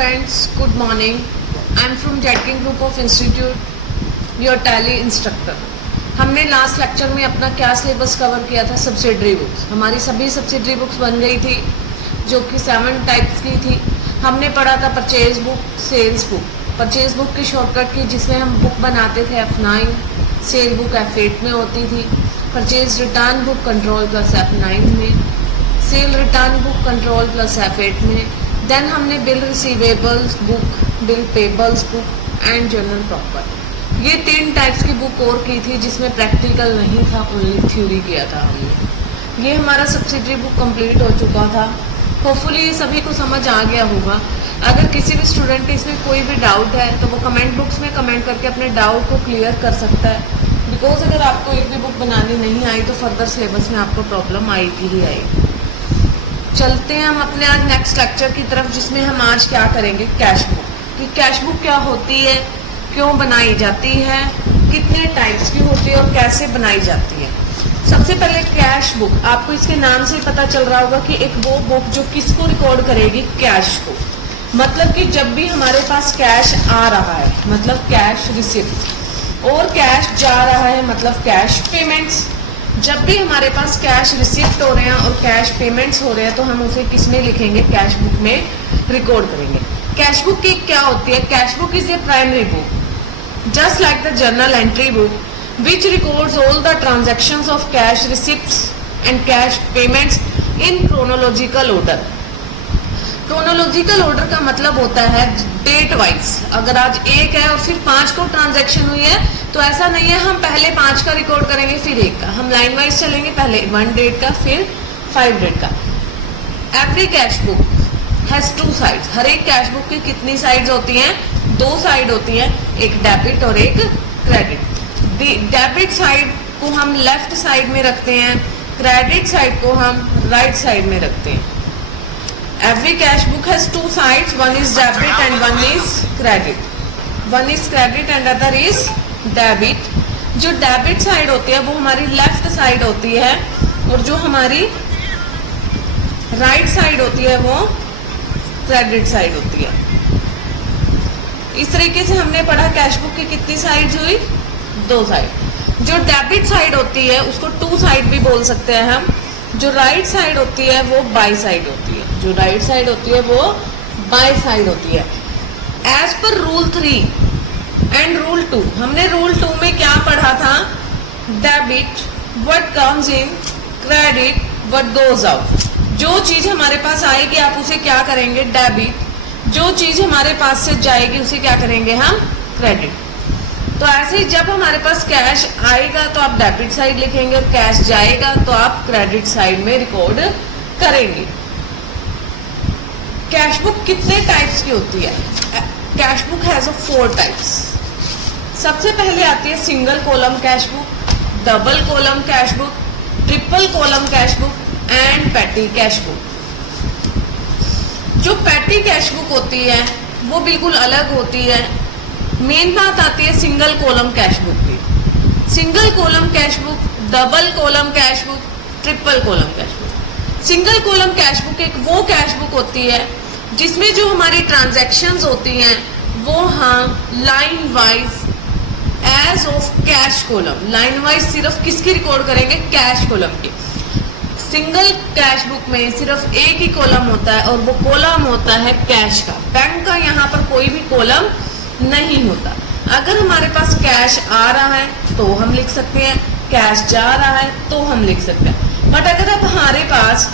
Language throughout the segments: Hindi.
friends, good morning. I am from Jetking Group of Institute, your Tally instructor. हमने लास्ट लेक्चर में अपना क्या सिलेबस कवर किया था, सब्सिडरी बुक्स। हमारी सभी सब्सिडरी बुक्स बन गई थी जो कि 7 टाइप्स की थी। हमने पढ़ा था purchase book, sales book. Purchase book की शॉर्टकट की जिसमें हम बुक बनाते थे F9, सेल बुक F8 में होती थी। Purchase return book control plus F9 में, sell return book control plus F8 में। देन हमने bill receivables book, bill payables book and journal proper, ये 3 टाइप्स की बुक और की थी जिसमें प्रैक्टिकल नहीं था, ओनली थ्योरी किया था हमने। ये हमारा सब्सिडरी बुक कंप्लीट हो चुका था। होपफुली ये सभी को समझ आ गया होगा। अगर किसी भी स्टूडेंट के इसमें कोई भी डाउट है तो वो कमेंट बॉक्स में कमेंट करके अपने डाउट को क्लियर कर सकता है। बिकॉज अगर आपको एक भी बुक बनानी नहीं आई तो फर्दर सिलेबस में आपको प्रॉब्लम आएगी ही आएगी। चलते हैं हम अपने आज नेक्स्ट लेक्चर की तरफ, जिसमें हम आज क्या करेंगे, कैश बुक। कि कैश बुक क्या होती है, क्यों बनाई जाती है, कितने टाइप्स की होती है और कैसे बनाई जाती है। सबसे पहले कैश बुक, आपको इसके नाम से पता चल रहा होगा कि एक वो बुक जो किसको रिकॉर्ड करेगी, कैश को। मतलब कि जब भी हमारे पास कैश आ रहा है मतलब कैश रिसिप्ट, और कैश जा रहा है मतलब कैश पेमेंट्स। जब भी हमारे पास कैश रिसिप्ट हो रहे हैं और कैश पेमेंट्स हो रहे हैं तो हम उसे किस में लिखेंगे, कैश बुक में रिकॉर्ड करेंगे। कैश बुक की क्या होती है, cash book is a primary book just like the journal entry book which records all the transactions of cash receipts and cash payments in chronological order। chronological order का मतलब होता है डेट वाइज। अगर आज 1 है और फिर 5 को ट्रांजैक्शन हुई है तो ऐसा नहीं है हम पहले 5 का रिकॉर्ड करेंगे फिर 1 का। हम लाइन वाइज चलेंगे, पहले 1 डेट का फिर 5 डेट का। Every cash book has 2 sides. हर एक कैश बुक की कितनी साइड्स होती हैं, 2 साइड होती है, एक डेबिट और एक क्रेडिट। डेबिट साइड को हम लेफ्ट साइड में रखते हैं, क्रेडिट साइड को हम राइट साइड में रखते हैं। Every cash book has 2 sides, one is debit and one is credit. One is credit and other is debit. जो डेबिट साइड होती है वो हमारी लेफ्ट साइड होती है और जो हमारी राइट साइड होती है वो क्रेडिट साइड होती है। इस तरीके से हमने पढ़ा कैश बुक की कितनी साइड्स हुई, 2 साइड। जो डेबिट साइड होती है उसको 2 साइड भी बोल सकते हैं हम। जो राइट साइड होती है वो बाई साइड होती है, जो राइट साइड होती है वो बाई साइड होती है। As per rule 3 and rule 2, हमने रूल 2 में क्या पढ़ा था, debit what comes in, credit what goes out. जो चीज हमारे पास आएगी आप उसे क्या करेंगे, डेबिट। जो चीज हमारे पास से जाएगी उसे क्या करेंगे हम, क्रेडिट। तो ऐसे ही जब हमारे पास कैश आएगा तो आप डेबिट साइड लिखेंगे और कैश जाएगा तो आप क्रेडिट साइड में रिकॉर्ड करेंगे। कैश बुक कितने टाइप्स की होती है, कैश बुक हैज 4 टाइप्स। सबसे पहले आती है single column cash book, double column cash book, triple column cash book and petty cash book. जो पैटी कैश बुक होती है वो बिल्कुल अलग होती है। मेन बात आती है सिंगल कॉलम कैश बुक की। Single column cash book, double column cash book, triple column cash book. Single column cash book एक वो कैश बुक होती है जिसमें जो हमारी ट्रांजैक्शंस होती हैं वो हम line wise as of cash column, line wise सिर्फ किसकी रिकॉर्ड करेंगे, कैश कॉलम की। सिंगल कैश बुक में सिर्फ एक ही कॉलम होता है और वो कॉलम होता है कैश का। बैंक का यहाँ पर कोई भी कॉलम नहीं होता। अगर हमारे पास कैश आ रहा है तो हम लिख सकते हैं, कैश जा रहा है तो हम लिख सकते हैं। बट अगर अब हमारे पास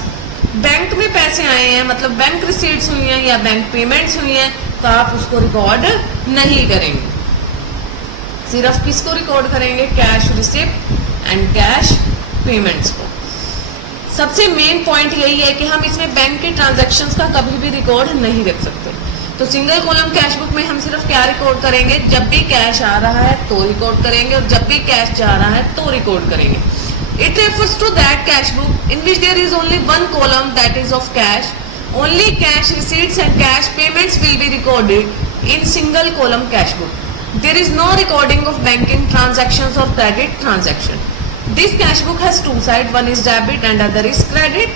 बैंक में पैसे आए हैं, मतलब बैंक रिसीट्स हुई हैं या बैंक पेमेंट्स हुई हैं, तो आप उसको रिकॉर्ड नहीं करेंगे। सिर्फ किसको रिकॉर्ड करेंगे, cash receipt and cash payments को। सबसे मेन पॉइंट यही है कि हम इसमें बैंक के ट्रांजैक्शंस का कभी भी रिकॉर्ड नहीं रख सकते। तो सिंगल कॉलम कैश बुक में हम सिर्फ क्या रिकॉर्ड करेंगे, जब भी कैश आ रहा है तो रिकॉर्ड करेंगे और जब भी कैश जा रहा है तो रिकॉर्ड करेंगे। It refers to that cash book in which there is only 1 column that is of cash. Only cash receipts and cash payments will be recorded in single column cash book. There is no recording of banking transactions और credit transaction. This cash book has 2 sides, one is debit and other is credit.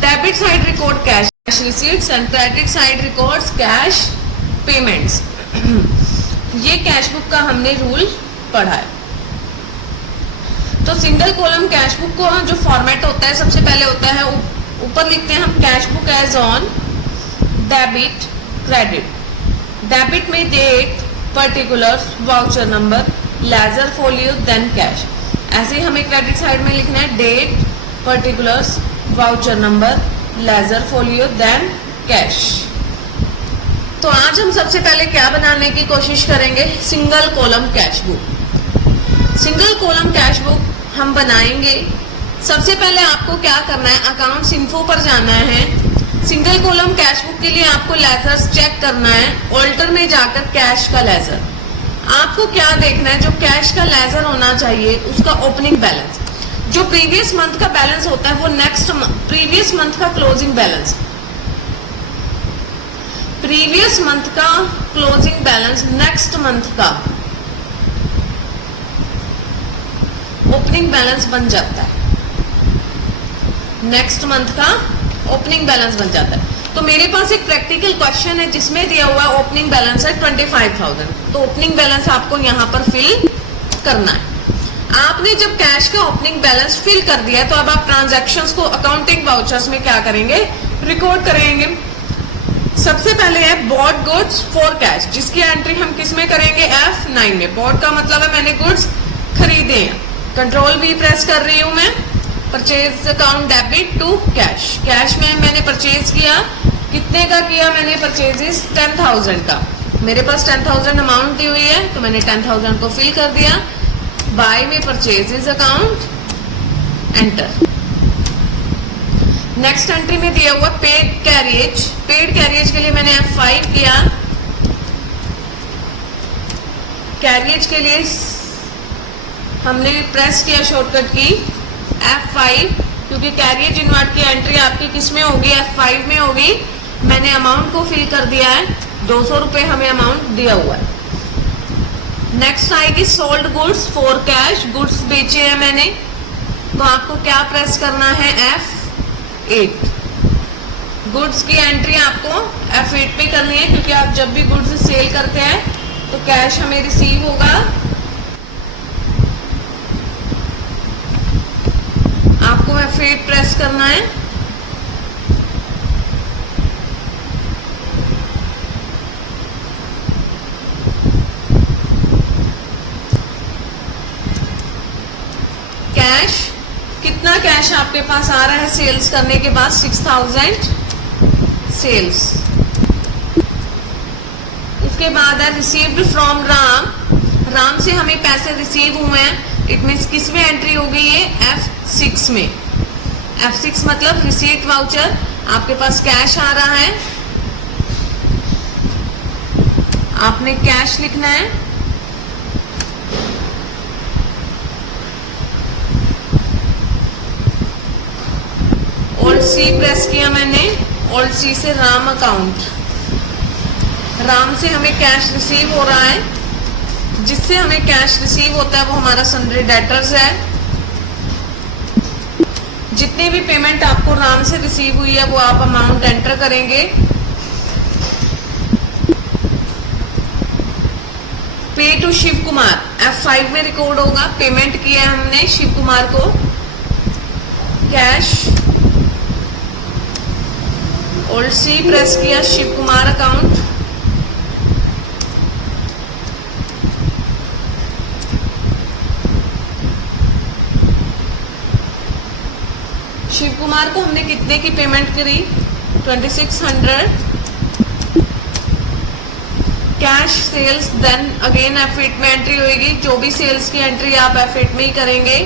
Debit side record cash receipts and credit side records cash payments, ये कैश बुक का हमने रूल पढ़ा है। तो सिंगल कॉलम कैश बुक को जो फॉर्मेट होता है, सबसे पहले होता है ऊपर लिखते हैं हम cash book as on debit credit. Debit में date, particulars, voucher number, ledger folio, then cash. ऐसे ही हमें क्रेडिट साइड में लिखना है date, particulars, voucher number, ledger folio, then cash. तो आज हम सबसे पहले क्या बनाने की कोशिश करेंगे, single column cash book. Single column cash book हम बनाएंगे। सबसे पहले आपको क्या करना है, अकाउंट्स इन्फो पर जाना है। सिंगल कॉलम कैश बुक के लिए आपको लेजर्स चेक करना है। ऑल्टर में जाकर कैश का लेजर, आपको क्या देखना है, जो कैश का लेजर होना चाहिए उसका ओपनिंग बैलेंस, जो प्रीवियस मंथ का बैलेंस होता है वो नेक्स्ट प्रीवियस मंथ का क्लोजिंग बैलेंस, प्रीवियस मंथ का क्लोजिंग बैलेंस नेक्स्ट मंथ का ओपनिंग बैलेंस बन जाता है, नेक्स्ट मंथ का ओपनिंग बैलेंस बन जाता है। तो मेरे पास एक प्रैक्टिकल क्वेश्चन है जिसमें दिया हुआ है ओपनिंग बैलेंस है 25,000। तो ओपनिंग बैलेंस आपको यहाँ पर फिल करना है। आपने जब कैश का ओपनिंग बैलेंस फिल कर दिया तो अब आप ट्रांजैक्शंस को अकाउंटिंग वाउचर्स में क्या करेंगे, रिकॉर्ड करेंगे। सबसे पहले है बॉट गुड्स फॉर कैश, जिसकी एंट्री हम किस में करेंगे, F9 में। बॉट का मतलब है मैंने गुड्स खरीदे हैं। कंट्रोल V प्रेस कर रही हूं मैं। Purchase account debit to cash, cash में मैंने परचेज किया, कितने का किया मैंने परचेजेस, 10,000 का। मेरे पास 10,000 अमाउंट दी हुई है तो मैंने 10,000 को फिल कर दिया। बाय में purchases account, enter. Next entry में दिया हुआ पेड कैरियज, पेड कैरियज के लिए मैंने F5 किया। कैरियज के लिए हमने प्रेस किया शॉर्टकट की F5, क्योंकि कैरियज इनवर्ट की एंट्री आपकी किस में होगी, F5 में होगी। मैंने अमाउंट को फिल कर दिया है, 200 रुपये हमें अमाउंट दिया हुआ है। नेक्स्ट आएगी sold goods for cash, goods बेचे हैं मैंने, तो आपको क्या प्रेस करना है, F8। गुड्स की एंट्री आपको F8 पे करनी है, क्योंकि आप जब भी गुड्स सेल करते हैं तो कैश हमें रिसीव होगा। आपको F8 प्रेस करना है। कैश, कितना कैश आपके पास आ रहा है सेल्स करने के बाद, 6,000 सेल्स। इसके बाद है रिसीव्ड फ्रॉम राम, राम से हमें पैसे रिसीव हुए हैं। इट मीन्स किस में एंट्री हो गई है, F6 में। F6 मतलब रिसीट वाउचर, आपके पास कैश आ रहा है, आपने कैश लिखना है। Alt C प्रेस किया मैंने, Alt C से राम अकाउंट, राम से हमें कैश रिसीव हो रहा है। जिससे हमें कैश रिसीव होता है वो हमारा सन्ड्री डेटर्स है। जितनी भी पेमेंट आपको राम से रिसीव हुई है वो आप अमाउंट एंटर करेंगे। पे टू शिव कुमार, F5 में रिकॉर्ड होगा। पेमेंट किया है हमने शिव कुमार को, कैश। Alt C प्रेस किया, शिव कुमार अकाउंट। शिव कुमार को हमने कितने की पेमेंट करी, 2600। Cash sales, then again F8 में एंट्री होगी। जो भी सेल्स की एंट्री आप F8 में ही करेंगे।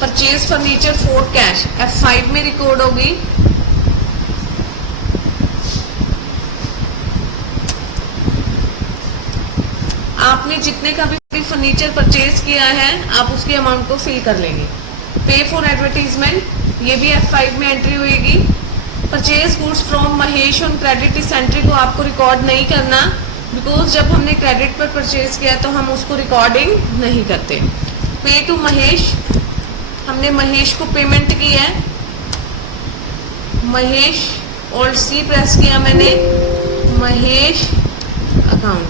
Purchase furniture for cash, F5 में रिकॉर्ड होगी। आपने जितने का भी फर्नीचर परचेज किया है आप उसके अमाउंट को फिल कर लेंगे। पे फॉर एडवर्टीजमेंट, ये भी F5 में एंट्री होगी। Purchase goods from Mahesh on credit, इस एंट्री को आपको रिकॉर्ड नहीं करना। बिकॉज जब हमने क्रेडिट पर परचेज किया तो हम उसको रिकॉर्डिंग नहीं करते। पे टू महेश, हमने महेश को पेमेंट की है, महेश और सी प्रेस किया मैंने, महेश अकाउंट।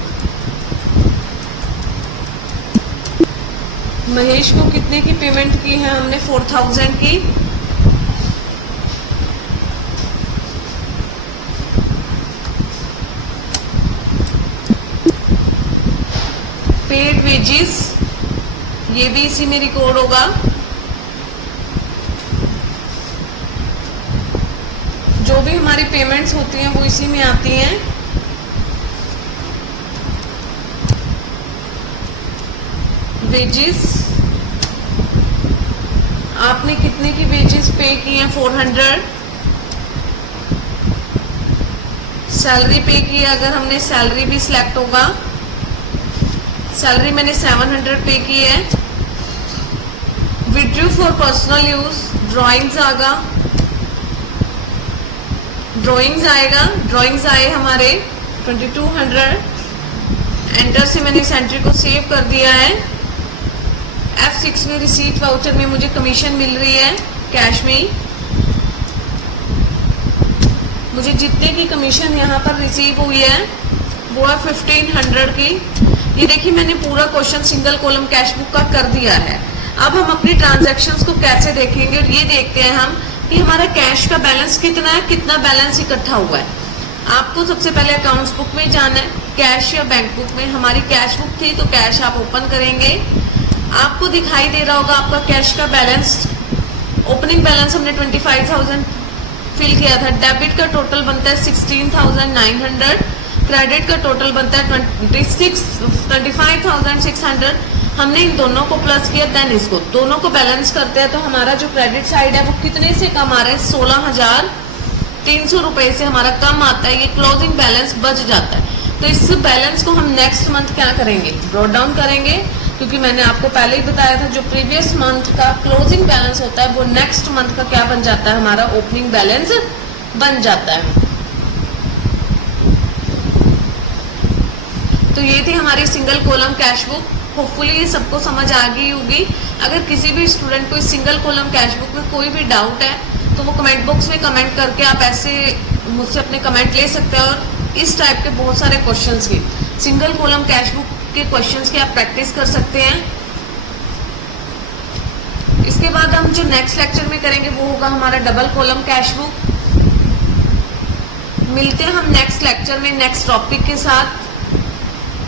महेश को कितने की पेमेंट की है हमने? 4000 की। पेड वेजेस, ये भी इसी में रिकॉर्ड होगा। जो भी हमारी पेमेंट्स होती हैं वो इसी में आती हैं। वेजेस, आपने कितने की वेजेस पे की हैं? 400। सैलरी पे की है, अगर हमने सैलरी भी सिलेक्ट होगा। सैलरी मैंने 700 पे की है। Withdrew for personal use, drawings आएगा, ड्राइंग्स आएगा, ड्राइंग्स आए हमारे 2200। एंटर से मैंने इस एंट्री को सेव कर दिया है। F6 में रिसीट वाउचर में मुझे कमीशन मिल रही है कैश में। मुझे जितने की कमीशन यहाँ पर रिसीव हुई है वो है 1500 की। ये देखिए मैंने पूरा question single column cash book का कर दिया है। अब हम अपनी ट्रांजैक्शंस को कैसे देखेंगे, और ये देखते हैं हम कि हमारा कैश का बैलेंस कितना है, कितना बैलेंस इकट्ठा हुआ है। आपको सबसे पहले अकाउंट्स बुक में जाना है, कैश या बैंक बुक में। हमारी कैश बुक थी तो कैश आप ओपन करेंगे, आपको दिखाई दे रहा होगा आपका कैश का बैलेंस। ओपनिंग बैलेंस हमने 25,000 फिल किया था। डेबिट का टोटल बनता है 16,900, क्रेडिट का टोटल बनता है 25,600। हमने इन दोनों को प्लस किया, देन इसको दोनों को बैलेंस करते हैं तो हमारा जो क्रेडिट साइड है वो कितने से कम आ रहा है? 16,300 रुपए से हमारा कम आता है। ये क्लोजिंग बैलेंस बच जाता है। तो इस बैलेंस को हम नेक्स्ट मंथ क्या करेंगे? ब्रॉट डाउन करेंगे, क्योंकि मैंने आपको पहले ही बताया था जो प्रीवियस मंथ का क्लोजिंग बैलेंस होता है वो नेक्स्ट मंथ का क्या बन जाता है? हमारा ओपनिंग बैलेंस बन जाता है। तो ये थी हमारी single column cash book. Hopefully ये सबको समझ आ गई होगी। अगर किसी भी स्टूडेंट को इस सिंगल कॉलम कैश बुक में कोई भी डाउट है तो वो कमेंट बॉक्स में कमेंट करके आप ऐसे मुझसे अपने कमेंट ले सकते हैं, और इस टाइप के बहुत सारे क्वेश्चंस की, सिंगल कॉलम कैश बुक के क्वेश्चंस की आप प्रैक्टिस कर सकते हैं। इसके बाद हम जो नेक्स्ट लेक्चर में करेंगे वो होगा हमारा डबल कॉलम कैश बुक। मिलते हैं हम नेक्स्ट लेक्चर में नेक्स्ट टॉपिक के साथ।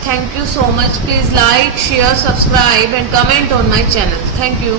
Thank you so much. Please like, share, subscribe and comment on my channel. Thank you.